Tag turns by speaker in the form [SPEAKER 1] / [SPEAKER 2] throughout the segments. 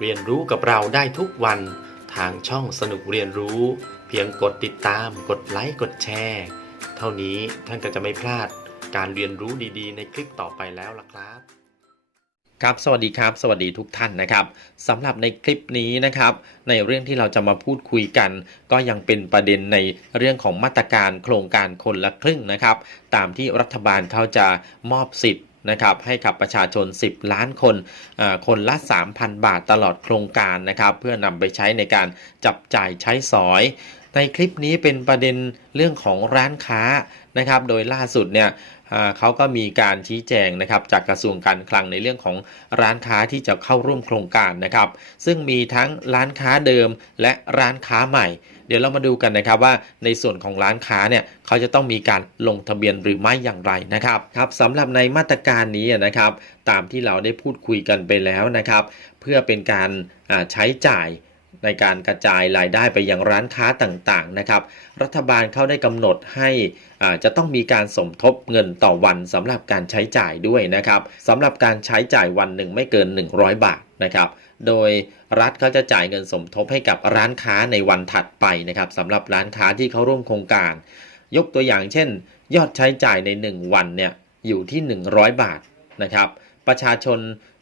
[SPEAKER 1] เรียนรู้กับเราได้ทุกวันทางช่องสนุกเรียนรู้ เพียงกดติดตาม กดไลค์กดแชร์เท่านี้ท่านก็จะไม่พลาดการเรียนรู้ดีๆ ในคลิปต่อไปแล้วล่ะครับ
[SPEAKER 2] ครับสวัสดีครับ สวัสดีทุกท่านนะครับสำหรับในคลิปนี้นะครับ ในเรื่องที่เราจะมาพูดคุยกัน ก็ยังเป็นประเด็นในเรื่องของมาตรการโครงการคนละครึ่งนะครับ ตามที่รัฐบาลเขาจะมอบสิทธิ์ นะครับให้กับประชาชน 10 ล้านคน คนละ 3,000 บาทตลอดโครงการนะครับ เพื่อนำไปใช้ในการจับจ่ายใช้สอย ในคลิปนี้เป็นประเด็นเรื่องของร้านค้านะครับ โดยล่าสุดเนี่ย เขาก็มีการชี้แจงนะครับจากกระทรวงการคลังในเรื่องของร้านค้าที่จะเข้าร่วมโครงการนะครับ ซึ่งมีทั้งร้านค้าเดิมและร้านค้าใหม่ เดี๋ยวเรามาดูกันนะครับว่าในส่วนของร้านค้าเนี่ยเขาจะต้องมีการลงทะเบียนหรือไม่อย่างไรนะครับครับสำหรับในมาตรการนี้นะครับ ตามที่เราได้พูดคุยกันไปแล้วนะครับ เพื่อเป็นการใช้จ่าย ในการกระจายรายได้ไปยังร้านค้าต่างๆนะครับ รัฐบาลเขาได้กำหนดให้อ่าจะต้องมีการสมทบเงินต่อวันสำหรับการใช้จ่ายด้วยนะครับสำหรับการใช้จ่ายวันหนึ่งไม่เกิน 100 บาทนะครับ โดยรัฐเขาจะจ่ายเงินสมทบให้กับร้านค้าในวันถัดไปนะครับสำหรับร้านค้าที่เข้าร่วมโครงการ ยกตัวอย่างเช่น ยอดใช้จ่ายใน 1 วันเนี่ยอยู่ที่ 100 บาทนะครับ ประชาชน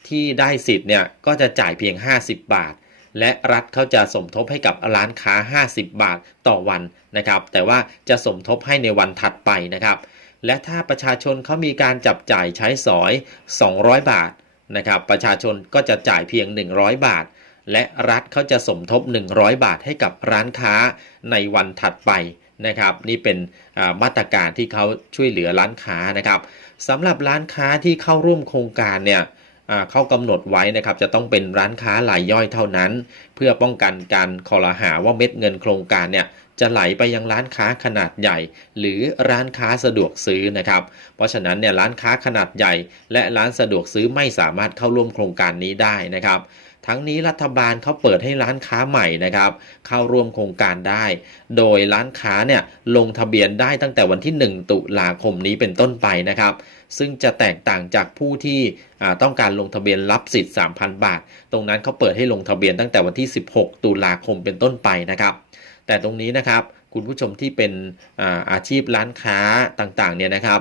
[SPEAKER 2] ที่ได้สิทธิ์เนี่ยก็จะจ่ายเพียง 50 บาท และรัฐเขาจะสมทบให้กับร้านค้า 50 บาทต่อวันนะครับ แต่ว่าจะสมทบให้ในวันถัดไปนะครับ และถ้าประชาชนเขามีการจับจ่ายใช้สอย 200 บาทนะครับ ประชาชนก็จะจ่ายเพียง 100 บาท และรัฐเขาจะสมทบ 100 บาทให้กับร้านค้าในวันถัดไปนะครับนี่เป็นามาตรการที่เขาช่วยเหลือร้านค้านะครับสำหรับร้านค้าที่เข้าร่วมโครงการเนี่ย เข้ากำหนดไว้นะครับจะต้องเป็นร้านค้ารายย่อยเท่านั้น เพื่อป้องกันการคอลหาว่าเม็ดเงินโครงการเนี่ยจะไหลไปยังร้านค้าขนาดใหญ่ หรือร้านค้าสะดวกซื้อนะครับ เพราะฉะนั้นเนี่ยร้านค้าขนาดใหญ่ และร้านสะดวกซื้อไม่สามารถเข้าร่วมโครงการนี้ได้นะครับ ทั้งนี้รัฐบาลเขาเปิดให้ร้านค้าใหม่นะครับ เข้าร่วมโครงการได้ โดยร้านค้าเนี่ยลงทะเบียนได้ตั้งแต่วันที่ 1 ตุลาคมนี้เป็นต้นไปนะครับ ซึ่งจะแตกต่างจากผู้ที่ต้องการลงทะเบียนรับสิทธิ์ 3,000 บาท ตรงนั้นเขาเปิดให้ลงทะเบียนตั้งแต่วันที่ 16 ตุลาคมเป็นต้นไปนะครับ แต่ตรงนี้นะครับคุณผู้ชมที่เป็นอาอาชีพร้านค้าต่างๆเนี่ยนะครับ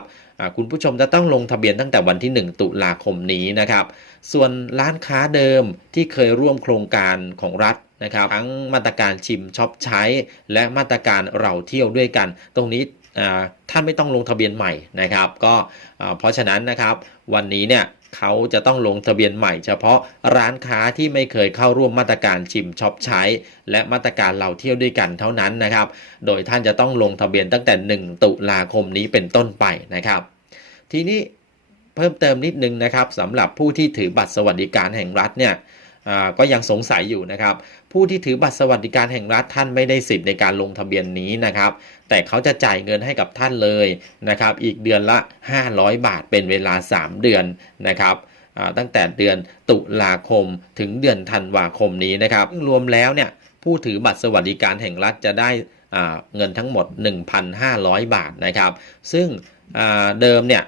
[SPEAKER 2] คุณผู้ชมจะต้องลงทะเบียนตั้งแต่วันที่ 1 ตุลาคมนี้นะครับ ส่วนร้านค้าเดิมที่เคยร่วมโครงการของรัฐนะครับ ทั้งมาตรการชิมช็อปใช้ และมาตรการเราเที่ยวด้วยกัน ตรงนี้ท่านไม่ต้องลงทะเบียนใหม่นะครับ ก็เพราะฉะนั้นนะครับวันนี้เนี่ย เขาจะต้องลงทะเบียนใหม่เฉพาะร้านค้าที่ไม่เคยเข้าร่วมมาตรการชิมช็อปใช้ และมาตรการเราเที่ยวด้วยกันเท่านั้นนะครับ โดยท่านจะต้องลงทะเบียนตั้งแต่ 1 ตุลาคมนี้เป็นต้นไปนะครับ ทีนี้เพิ่มเติมนิดนึงนะครับสำหรับผู้ที่ถือบัตรสวัสดิการแห่งรัฐเนี่ย ก็ยังสงสัยอยู่นะครับ ผู้ที่ถือบัตรสวัสดิการแห่งรัฐท่านไม่ได้สิทธิ์ในการลงทะเบียนนี้นะครับ แต่เขาจะจ่ายเงินให้กับท่านเลยนะครับ อีกเดือนละ 500 บาทเป็นเวลา 3 เดือนนะครับตั้งแต่เดือนตุลาคมถึงเดือนธันวาคมนี้นะครับรวมแล้วเนี่ยผู้ถือบัตรสวัสดิการแห่งรัฐจะได้เงินทั้งหมด 1,500 บาทนะครับ ซึ่งเดิมเนี่ย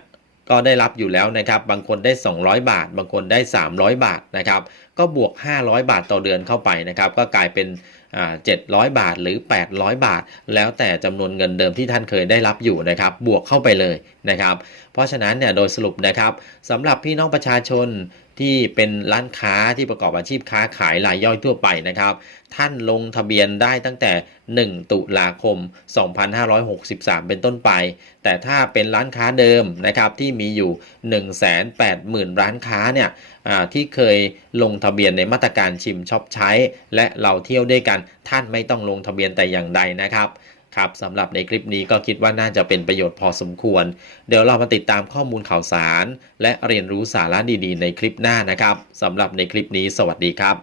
[SPEAKER 2] ก็ได้รับอยู่แล้วนะครับ บางคนได้ 200 บาท บางคนได้ 300 บาทนะครับ ก็บวก 500 บาทต่อเดือนเข้าไปนะครับ ก็กลายเป็นอ่า700บาทหรือ 800 บาท แล้วแต่จำนวนเงินเดิมที่ท่านเคยได้รับอยู่นะครับ บวกเข้าไปเลยนะครับ เพราะฉะนั้นเนี่ยโดยสรุปนะครับสำหรับพี่น้องประชาชนที่เป็นร้านค้าที่ประกอบอาชีพค้าขายรายย่อยทั่วไปนะครับ ท่านลงทะเบียนได้ตั้งแต่ 1 ตุลาคม 2563 เป็นต้นไป แต่ถ้าเป็นร้านค้าเดิมนะครับที่มีอยู่ 180,000 ร้านค้าเนี่ยที่เคยลงทะเบียนในมาตรการชิมช็อปใช้ และเราเที่ยวด้วยกันท่านไม่ต้องลงทะเบียนแต่อย่างใดนะครับ ครับสำหรับในคลิปนี้ก็คิดว่าน่าจะเป็นประโยชน์พอสมควร เดี๋ยวเรามาติดตามข้อมูลข่าวสาร และเรียนรู้สาระดีๆ ในคลิปหน้านะครับสำหรับในคลิปนี้สวัสดีครับ